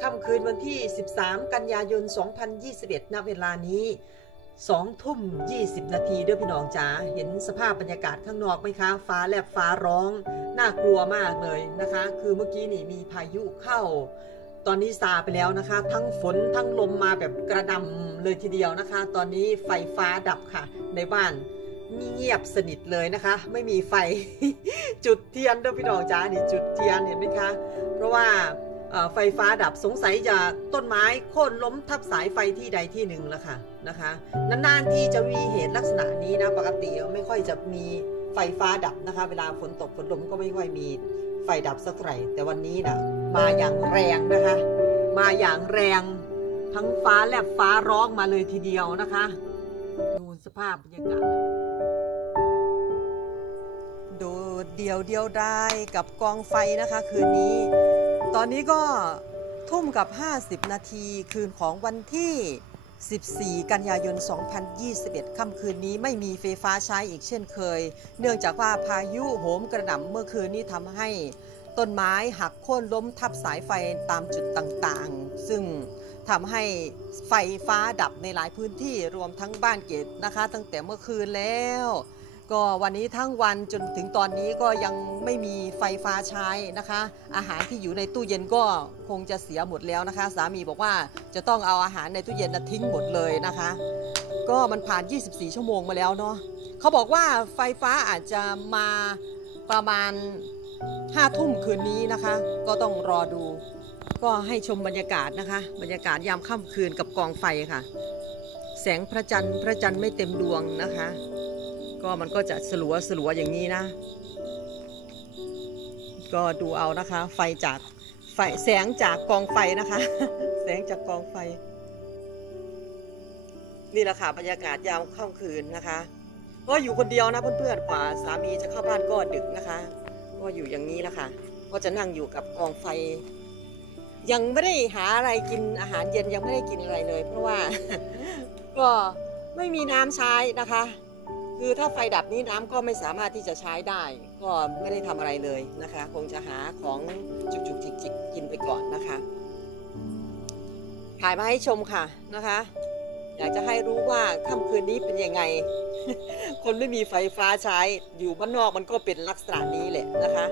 ค่ำคืนวันที่ 13 กันยายน 2021 ณ เวลานี้2ทุ่ม 20 นาทีเด้อพี่น้องจ๋า เห็นสภาพบรรยากาศข้างนอกไหมคะ ฟ้าแลบฟ้าร้อง น่ากลัวมากเลยนะคะ คือเมื่อกี้นี่มีพายุเข้า ตอนนี้ซาไปแล้วนะคะ ทั้งฝนทั้งลมมาแบบกระหนำเลยทีเดียวนะคะ ตอนนี้ไฟฟ้าดับค่ะ ในบ้านเงียบสนิทเลยนะคะ ไม่มีไฟ จุดเทียนเด้อพี่น้องจ๋านี่จุดเทียนเห็นไหมคะ เพราะว่า ไฟฟ้าดับสงสัยจะต้นไม้โค่นล้มทับสายไฟที่ใดที่หนึ่งแล้วค่ะนะคะนานๆที่จะมีเหตุลักษณะนี้นะปกติไม่ค่อยจะมีไฟฟ้าดับนะคะ เวลาฝนตกฝนลมก็ไม่ค่อยมีไฟดับสักเท่าไหร่แต่วันนี้นะมาอย่างแรงนะคะ มาอย่างแรงทั้งฟ้าแลบฟ้าร้องมาเลยทีเดียวนะคะดูสภาพบรรยากาศโดดเดียวเดียวได้กับกองไฟนะคะ คืนนี้ ตอนนี้ก็ทุ่มกับ 50 นาทีคืนของวันที่ 14 กันยายน 2021 ค่ำคืนนี้ไม่มีไฟฟ้าใช้อีกเช่นเคย เนื่องจากว่าพายุโหมกระหน่ำเมื่อคืนนี้ทำให้ต้นไม้หักโค่นล้มทับสายไฟตามจุดต่างๆ ซึ่งทำให้ไฟฟ้าดับในหลายพื้นที่รวมทั้งบ้านเกตนะคะ ตั้งแต่เมื่อคืนแล้ว ก็วันนี้ทั้งวันจนถึงตอนนี้ก็ยังไม่มีไฟฟ้าใช้นะคะ อาหารที่อยู่ในตู้เย็นก็คงจะเสียหมดแล้วนะคะ สามีบอกว่าจะต้องเอาอาหารในตู้เย็นนะทิ้งหมดเลยนะคะ ก็มันผ่าน 24 ชั่วโมงมาแล้วเนาะเขาบอกว่าไฟฟ้าอาจจะมาประมาณ5ทุ่มคืนนี้นะคะ ก็ต้องรอดู ก็ให้ชมบรรยากาศนะคะ บรรยากาศยามค่ำคืนกับกองไฟค่ะ แสงพระจันทร์พระจันทร์ไม่เต็มดวงนะคะ ก็มันก็จะสลัวสลัวอย่างนี้นะ ก็ดูเอานะคะ ไฟจากไฟแสงจากกองไฟนะคะ แสงจากกองไฟ นี่แหละค่ะบรรยากาศยามค่ำคืนนะคะ ก็อยู่คนเดียวนะเพื่อนๆกว่าสามีจะเข้าบ้านก็ดึกนะคะ ก็อยู่อย่างนี้แหละค่ะก็จะนั่งอยู่กับกองไฟ ยังไม่ได้หาอะไรกินอาหารเย็นยังไม่ได้กินอะไรเลย เพราะว่าก็ไม่มีน้ำใช้นะคะ คือถ้าไฟดับนี้น้ำก็ไม่สามารถที่จะใช้ได้ ก็ไม่ได้ทำอะไรเลยนะคะ คงจะหาของจุกๆจิกๆกินไปก่อนนะคะ ถ่ายมาให้ชมค่ะนะคะ อยากจะให้รู้ว่าค่ำคืนนี้เป็นยังไง คนไม่มีไฟฟ้าใช้อยู่บ้านนอกมันก็เป็นลักษณะนี้แหละนะคะ